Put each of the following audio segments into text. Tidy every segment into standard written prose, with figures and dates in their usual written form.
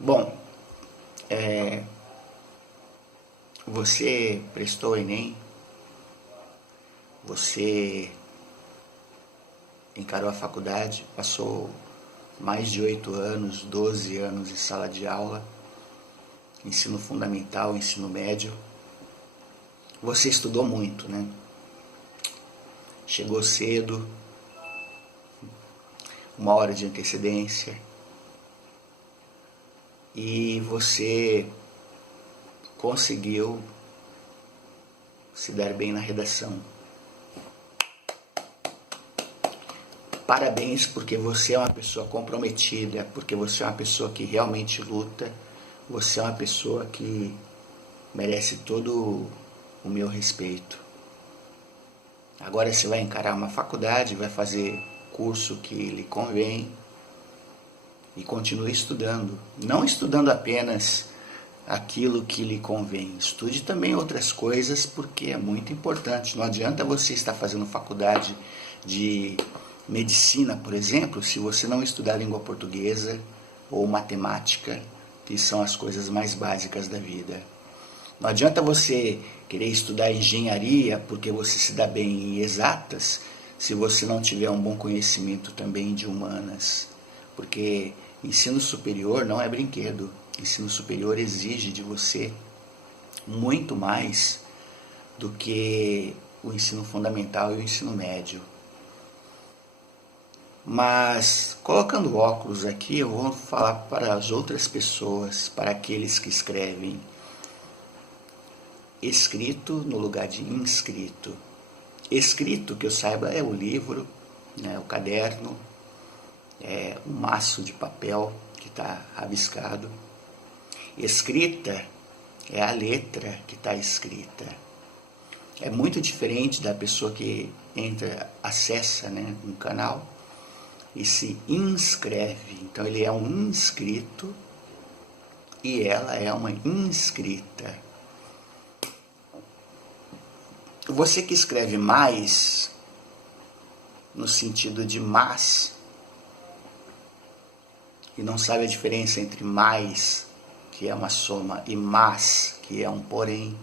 Bom, você prestou o Enem, você encarou a faculdade, passou mais de 8 anos, 12 anos em sala de aula, ensino fundamental, ensino médio. Você estudou muito, né? Chegou cedo, 1 hora de antecedência, e você conseguiu se dar bem na redação. Parabéns, porque você é uma pessoa comprometida, porque você é uma pessoa que realmente luta, você é uma pessoa que merece todo o meu respeito. Agora você vai encarar uma faculdade, vai fazer curso que lhe convém e continue estudando. Não estudando apenas aquilo que lhe convém, estude também outras coisas, porque é muito importante. Não adianta você estar fazendo faculdade de medicina, por exemplo, se você não estudar língua portuguesa ou matemática, que são as coisas mais básicas da vida. Não adianta você querer estudar engenharia porque você se dá bem em exatas, se você não tiver um bom conhecimento também de humanas. Porque ensino superior não é brinquedo. Ensino superior exige de você muito mais do que o ensino fundamental e o ensino médio. Mas, colocando óculos aqui, eu vou falar para as outras pessoas, para aqueles que escrevem escrito no lugar de inscrito. Escrito, que eu saiba, é o livro, né, o caderno, é o maço de papel que está rabiscado. Escrita é a letra que está escrita. É muito diferente da pessoa que entra, acessa, né, um canal e se inscreve. Então ele é um inscrito e ela é uma inscrita. Você que escreve mais, no sentido de mas, e não sabe a diferença entre mais, que é uma soma, e mas, que é um porém.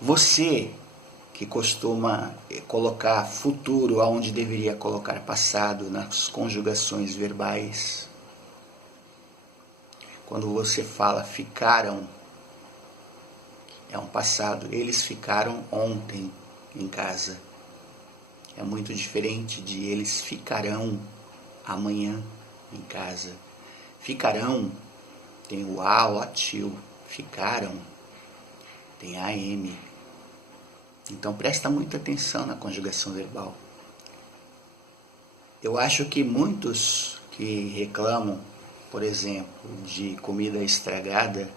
Você que costuma colocar futuro onde deveria colocar passado nas conjugações verbais. Quando você fala ficaram, é um passado. Eles ficaram ontem em casa. É muito diferente de eles ficarão amanhã em casa. Ficarão tem o a, o atil. Ficaram tem a m. Então presta muita atenção na conjugação verbal. Eu acho que muitos que reclamam, por exemplo, de comida estragada,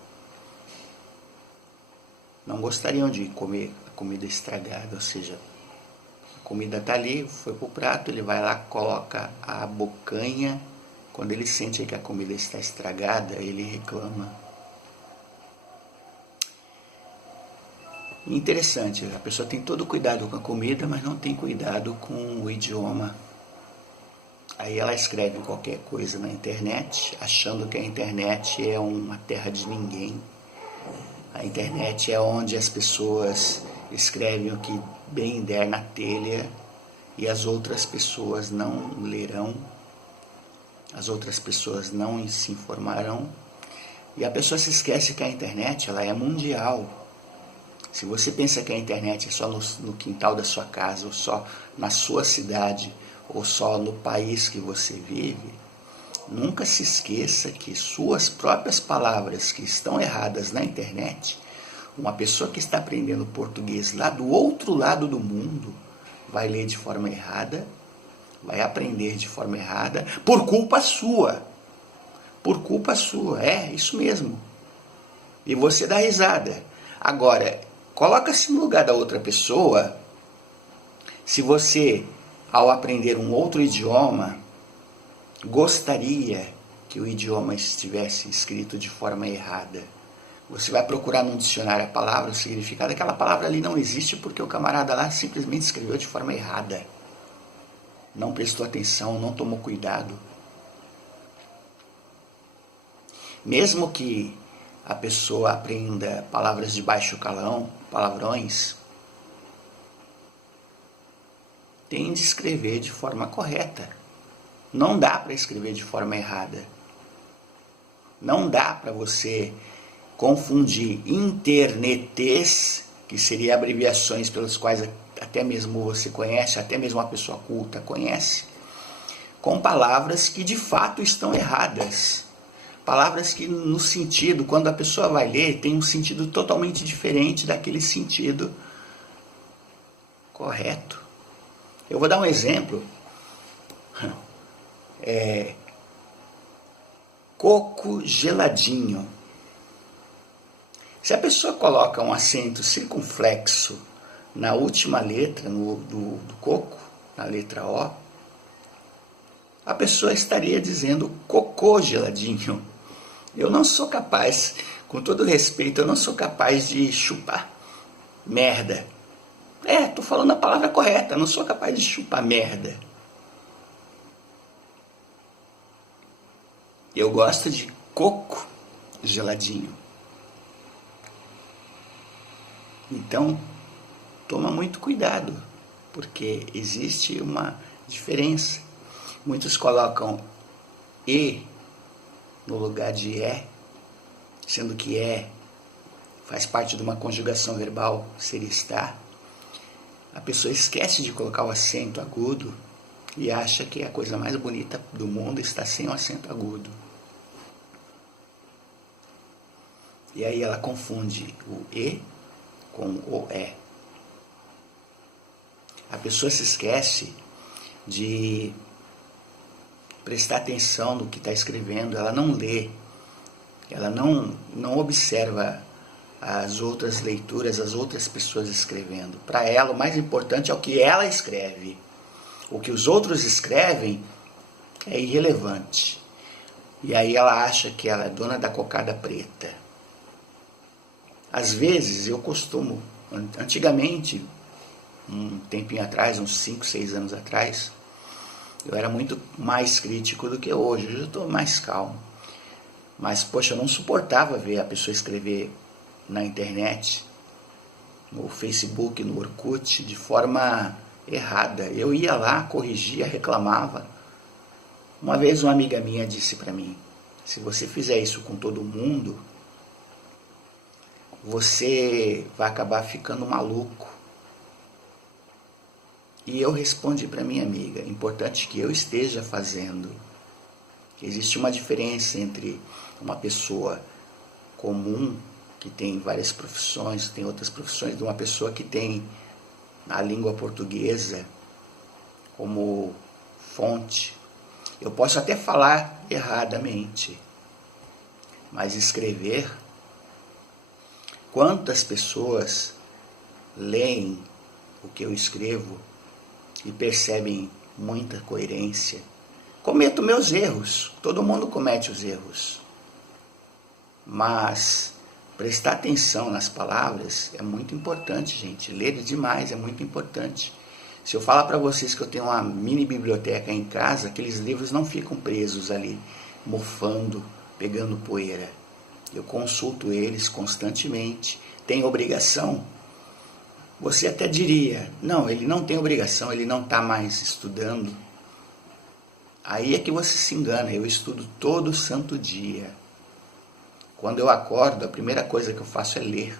não gostariam de comer a comida estragada, ou seja, a comida está ali, foi para o prato, ele vai lá, coloca a bocanha, quando ele sente que a comida está estragada, ele reclama. Interessante, a pessoa tem todo cuidado com a comida, mas não tem cuidado com o idioma. Aí ela escreve qualquer coisa na internet, achando que a internet é uma terra de ninguém. A internet é onde as pessoas escrevem o que bem der na telha e as outras pessoas não lerão, as outras pessoas não se informarão. E a pessoa se esquece que a internet ela é mundial. Se você pensa que a internet é só no quintal da sua casa, ou só na sua cidade, ou só no país que você vive, nunca se esqueça que suas próprias palavras que estão erradas na internet, uma pessoa que está aprendendo português lá do outro lado do mundo, vai ler de forma errada, vai aprender de forma errada, por culpa sua. Por culpa sua, é isso mesmo. E você dá risada. Agora, coloca-se no lugar da outra pessoa. Se você, ao aprender um outro idioma, gostaria que o idioma estivesse escrito de forma errada, você vai procurar no dicionário a palavra, o significado daquela palavra ali não existe porque o camarada lá simplesmente escreveu de forma errada. Não prestou atenção, não tomou cuidado. Mesmo que a pessoa aprenda palavras de baixo calão, palavrões, tem de escrever de forma correta. Não dá para escrever de forma errada. Não dá para você confundir internetês, que seria abreviações pelas quais até mesmo você conhece, até mesmo uma pessoa culta conhece, com palavras que de fato estão erradas. Palavras que no sentido, quando a pessoa vai ler, tem um sentido totalmente diferente daquele sentido correto. Eu vou dar um exemplo. Coco geladinho. Se a pessoa coloca um acento circunflexo na última letra do coco, na letra O, a pessoa estaria dizendo cocô geladinho. Eu não sou capaz, com todo respeito, eu não sou capaz de chupar merda. Tô falando a palavra correta, eu não sou capaz de chupar merda. Eu gosto de coco geladinho. Então, toma muito cuidado, porque existe uma diferença. Muitos colocam E no lugar de E, sendo que E faz parte de uma conjugação verbal, seria estar. A pessoa esquece de colocar o acento agudo e acha que a coisa mais bonita do mundo está sem o acento agudo. E aí ela confunde o E com o E. A pessoa se esquece de prestar atenção no que está escrevendo, ela não lê, ela não observa as outras leituras, as outras pessoas escrevendo. Para ela, o mais importante é o que ela escreve. O que os outros escrevem é irrelevante. E aí ela acha que ela é dona da cocada preta. Às vezes eu costumo, antigamente, um tempinho atrás, uns 5, 6 anos atrás, eu era muito mais crítico do que hoje. Hoje eu estou mais calmo. Mas, poxa, eu não suportava ver a pessoa escrever na internet, no Facebook, no Orkut, de forma errada. Eu ia lá, corrigia, reclamava. Uma vez uma amiga minha disse para mim, se você fizer isso com todo mundo, você vai acabar ficando maluco. E eu respondi para minha amiga, é importante que eu esteja fazendo. Que existe uma diferença entre uma pessoa comum, que tem várias profissões, tem outras profissões, de uma pessoa que tem a língua portuguesa como fonte. Eu posso até falar erradamente, mas escrever, quantas pessoas leem o que eu escrevo e percebem muita coerência? Cometo meus erros, todo mundo comete os erros, mas prestar atenção nas palavras é muito importante, gente. Ler demais é muito importante. Se eu falar para vocês que eu tenho uma mini biblioteca em casa, aqueles livros não ficam presos ali, mofando, pegando poeira. Eu consulto eles constantemente. Tem obrigação? Você até diria, não, ele não tem obrigação, ele não está mais estudando. Aí é que você se engana, eu estudo todo santo dia. Quando eu acordo, a primeira coisa que eu faço é ler.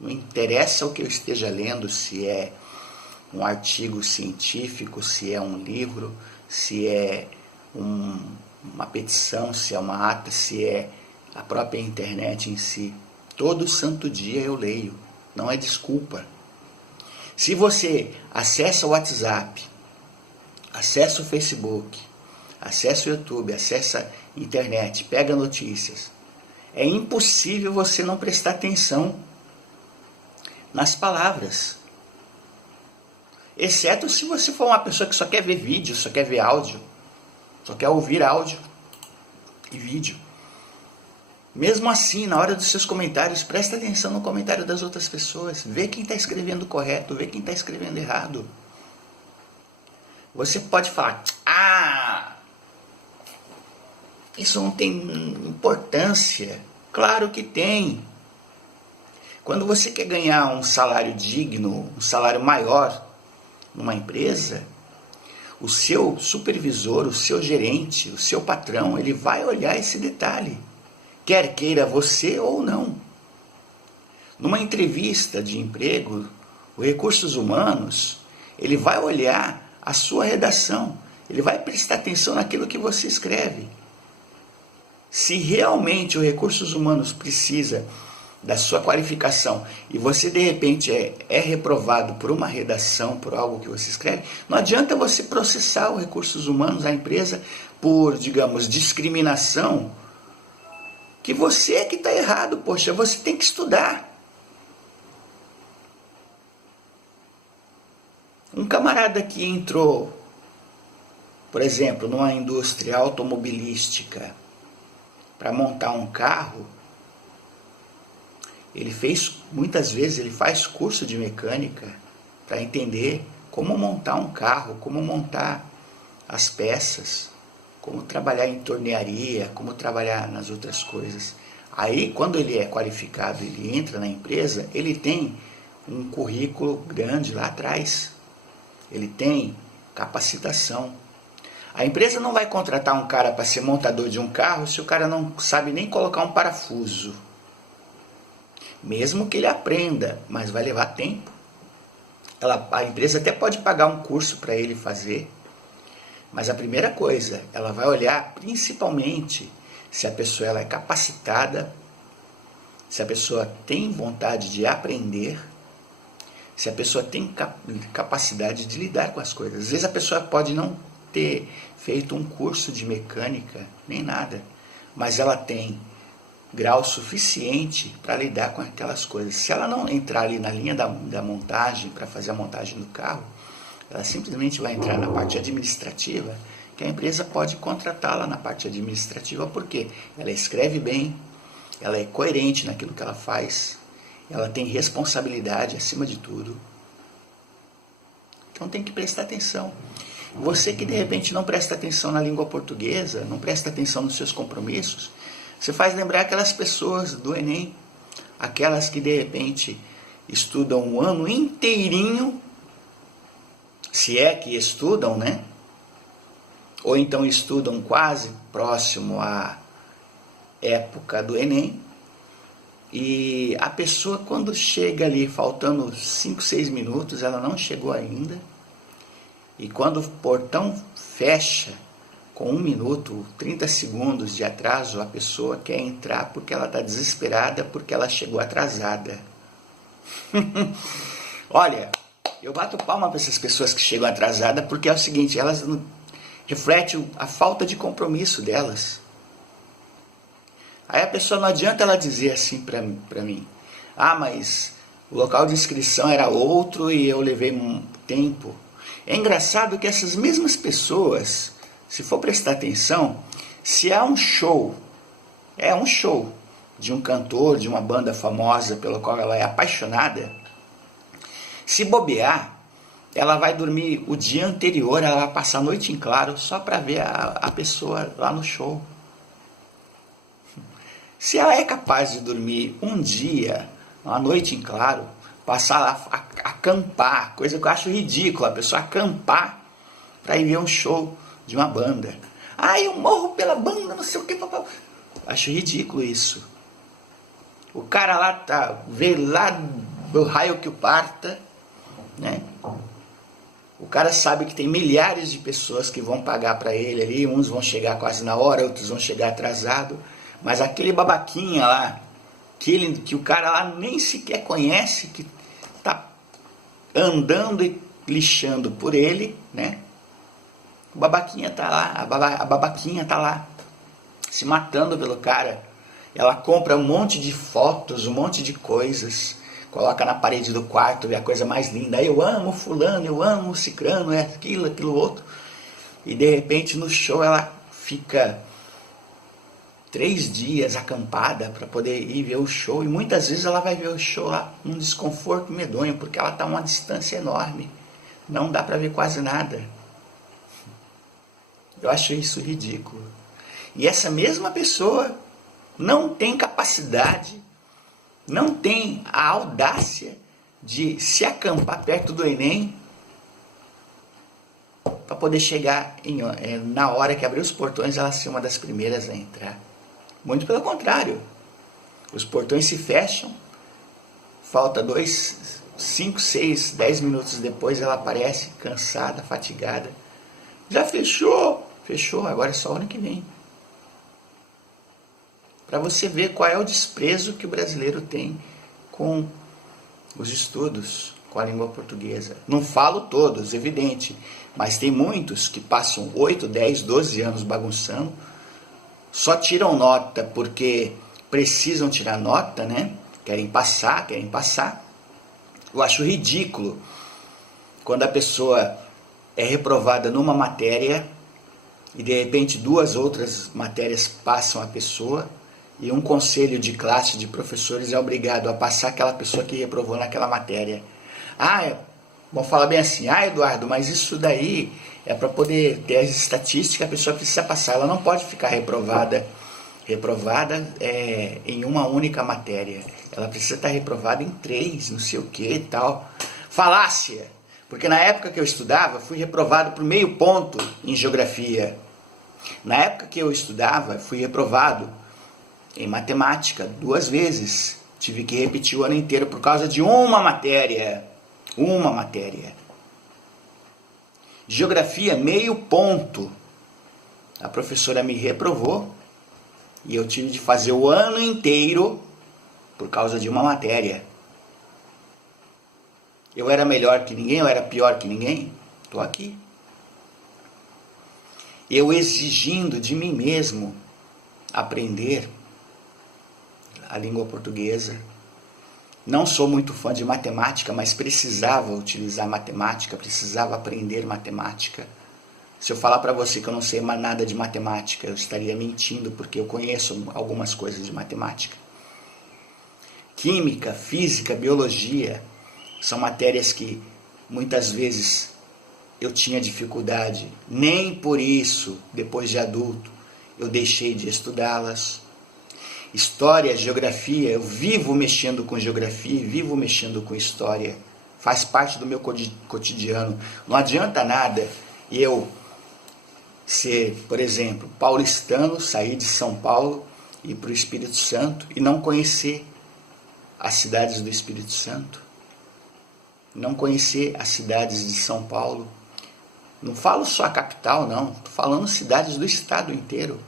Não interessa o que eu esteja lendo, se é um artigo científico, se é um livro, se é uma petição, se é uma ata, se é a própria internet em si. Todo santo dia eu leio, não é desculpa. Se você acessa o WhatsApp, acessa o Facebook, acessa o YouTube, acessa a internet, pega notícias, é impossível você não prestar atenção nas palavras. Exceto se você for uma pessoa que só quer ver vídeo, só quer ver áudio, só quer ouvir áudio e vídeo. Mesmo assim, na hora dos seus comentários, presta atenção no comentário das outras pessoas. Vê quem está escrevendo correto, vê quem está escrevendo errado. Você pode falar, Isso não tem importância. Claro que tem. Quando você quer ganhar um salário digno, um salário maior numa empresa, o seu supervisor, o seu gerente, o seu patrão, ele vai olhar esse detalhe, quer queira você ou não. Numa entrevista de emprego, o Recursos Humanos, ele vai olhar a sua redação, ele vai prestar atenção naquilo que você escreve. Se realmente o Recursos Humanos precisa da sua qualificação e você de repente é reprovado por uma redação, por algo que você escreve, não adianta você processar o Recursos Humanos, a empresa, por, digamos, discriminação, que você é que está errado, poxa, você tem que estudar. Um camarada que entrou, por exemplo, numa indústria automobilística para montar um carro, ele fez, muitas vezes, ele faz curso de mecânica para entender como montar um carro, como montar as peças, como trabalhar em tornearia, como trabalhar nas outras coisas. Aí, quando ele é qualificado, ele entra na empresa, ele tem um currículo grande lá atrás. Ele tem capacitação. A empresa não vai contratar um cara para ser montador de um carro se o cara não sabe nem colocar um parafuso. Mesmo que ele aprenda, mas vai levar tempo. A empresa até pode pagar um curso para ele fazer, mas a primeira coisa, ela vai olhar principalmente se a pessoa ela é capacitada, se a pessoa tem vontade de aprender, se a pessoa tem capacidade de lidar com as coisas. Às vezes a pessoa pode não ter feito um curso de mecânica, nem nada, mas ela tem grau suficiente para lidar com aquelas coisas. Se ela não entrar ali na linha da montagem, para fazer a montagem do carro, ela simplesmente vai entrar na parte administrativa, que a empresa pode contratá-la na parte administrativa, porque ela escreve bem, ela é coerente naquilo que ela faz, ela tem responsabilidade acima de tudo. Então tem que prestar atenção. Você que de repente não presta atenção na língua portuguesa, não presta atenção nos seus compromissos, você faz lembrar aquelas pessoas do Enem, aquelas que de repente estudam um ano inteirinho, se é que estudam, né? Ou então estudam quase próximo à época do Enem, e a pessoa quando chega ali, faltando 5, 6 minutos, ela não chegou ainda, e quando o portão fecha, com 1 minuto, 30 segundos de atraso, a pessoa quer entrar porque ela está desesperada, porque ela chegou atrasada. Olha, eu bato palma para essas pessoas que chegam atrasadas, porque é o seguinte, elas refletem a falta de compromisso delas. Aí a pessoa, não adianta ela dizer assim para mim, ah, mas o local de inscrição era outro e eu levei um tempo. É engraçado que essas mesmas pessoas, se for prestar atenção, se há um show de um cantor, de uma banda famosa pelo qual ela é apaixonada, se bobear, ela vai dormir o dia anterior, ela vai passar a noite em claro só para ver a pessoa lá no show. Se ela é capaz de dormir um dia, uma noite em claro, passar lá, acampar, coisa que eu acho ridícula, a pessoa acampar para ir ver um show de uma banda. Ah, eu morro pela banda, não sei o que. Papá. Acho ridículo isso. O cara lá veio lá do raio que o parta, né? O cara sabe que tem milhares de pessoas que vão pagar para ele ali, uns vão chegar quase na hora, outros vão chegar atrasado, mas aquele babaquinha lá, que o cara lá nem sequer conhece, que tá andando e lixando por ele, né? O babaquinha tá lá, a babaquinha tá lá, se matando pelo cara. Ela compra um monte de fotos, um monte de coisas, coloca na parede do quarto, vê a coisa mais linda. Eu amo fulano, eu amo cicrano, é aquilo outro. E de repente no show ela fica 3 dias acampada para poder ir ver o show. E muitas vezes ela vai ver o show lá num desconforto medonho, porque ela está a uma distância enorme. Não dá para ver quase nada. Eu acho isso ridículo. E essa mesma pessoa não tem capacidade, não tem a audácia de se acampar perto do Enem para poder chegar na hora que abrir os portões, ela ser uma das primeiras a entrar. Muito pelo contrário. Os portões se fecham, falta 2, 5, 6, 10 minutos depois ela aparece cansada, fatigada. Já fechou? Fechou, agora é só o ano que vem. Para você ver qual é o desprezo que o brasileiro tem com os estudos, com a língua portuguesa. Não falo todos, evidente, mas tem muitos que passam 8, 10, 12 anos bagunçando, só tiram nota porque precisam tirar nota, né? Querem passar. Eu acho ridículo quando a pessoa é reprovada numa matéria e de repente 2 outras matérias passam a pessoa e um conselho de classe de professores é obrigado a passar aquela pessoa que reprovou naquela matéria. Vão falar bem assim, Eduardo, mas isso daí é para poder ter as estatísticas, a pessoa precisa passar, ela não pode ficar reprovada em uma única matéria. Ela precisa estar reprovada em 3, não sei o que e tal. Falácia! Porque na época que eu estudava, fui reprovado por meio ponto em geografia. Na época que eu estudava, fui reprovado em matemática 2 vezes. Tive que repetir o ano inteiro por causa de uma matéria. Uma matéria. Geografia, meio ponto. A professora me reprovou e eu tive de fazer o ano inteiro por causa de uma matéria. Eu era melhor que ninguém? Eu era pior que ninguém? Estou aqui. Eu exigindo de mim mesmo aprender a língua portuguesa. Não sou muito fã de matemática, mas precisava utilizar matemática, precisava aprender matemática. Se eu falar para você que eu não sei mais nada de matemática, eu estaria mentindo, porque eu conheço algumas coisas de matemática. Química, física, biologia são matérias que muitas vezes eu tinha dificuldade. Nem por isso, depois de adulto, eu deixei de estudá-las. História, geografia, eu vivo mexendo com geografia, vivo mexendo com história. Faz parte do meu cotidiano. Não adianta nada eu ser, por exemplo, paulistano, sair de São Paulo e ir para o Espírito Santo e não conhecer as cidades do Espírito Santo. Não conhecer as cidades de São Paulo. Não falo só a capital, não. Estou falando cidades do estado inteiro.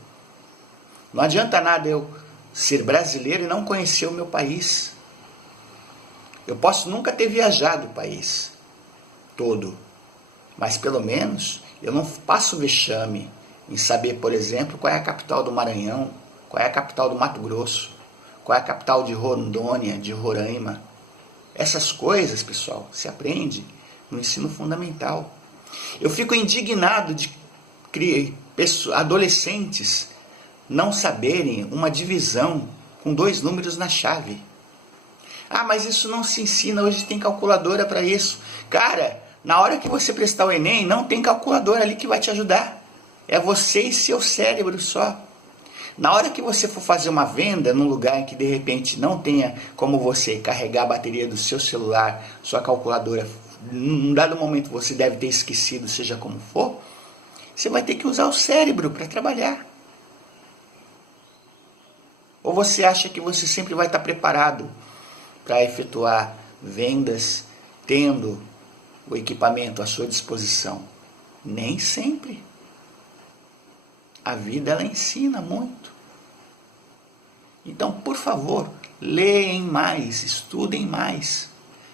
Não adianta nada eu ser brasileiro e não conhecer o meu país. Eu posso nunca ter viajado o país todo, mas pelo menos eu não passo vexame em saber, por exemplo, qual é a capital do Maranhão, qual é a capital do Mato Grosso, qual é a capital de Rondônia, de Roraima. Essas coisas, pessoal, se aprende no ensino fundamental. Eu fico indignado de adolescentes não saberem uma divisão com 2 números na chave. Mas isso não se ensina, hoje tem calculadora para isso. Cara, na hora que você prestar o Enem, não tem calculadora ali que vai te ajudar. É você e seu cérebro só. Na hora que você for fazer uma venda num lugar em que de repente não tenha como você carregar a bateria do seu celular, sua calculadora, num dado momento você deve ter esquecido, seja como for, você vai ter que usar o cérebro para trabalhar. Ou você acha que você sempre vai estar preparado para efetuar vendas, tendo o equipamento à sua disposição? Nem sempre. A vida, ela ensina muito. Então, por favor, leem mais, estudem mais.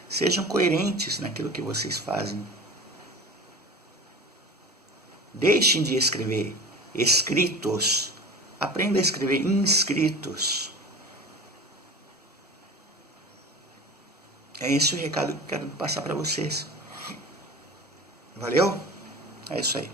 Sejam coerentes naquilo que vocês fazem. Deixem de escrever escritos. Aprenda a escrever inscritos. É esse o recado que eu quero passar para vocês. Valeu? É isso aí.